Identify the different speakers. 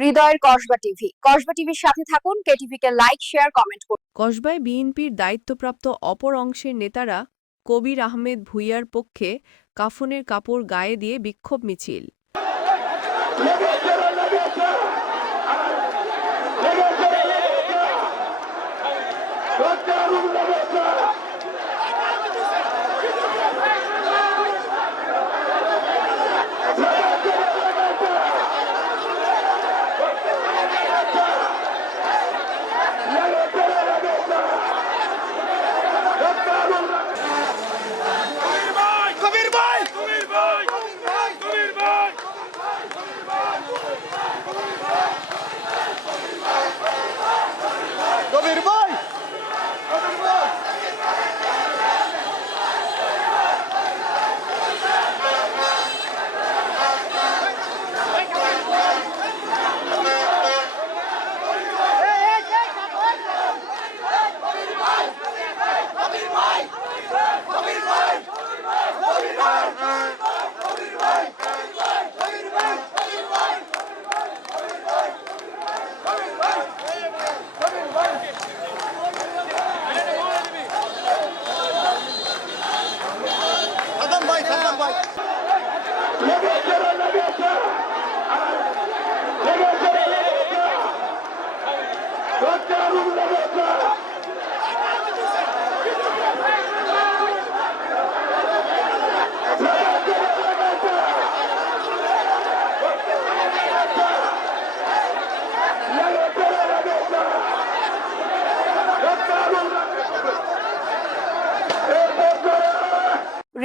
Speaker 1: হৃদয়ের কসবা টিভি। কসবা টিভির সাথে থাকুন কেটিভি কে লাইক শেয়ার কমেন্ট করুন।
Speaker 2: কসবায় বিএনপির দায়িত্বপ্রাপ্ত অপর অংশের নেতারা কবির আহমেদ ভুইয়ার পক্ষে কাফনের কাপড় গায়ে দিয়ে বিক্ষোভ মিছিল।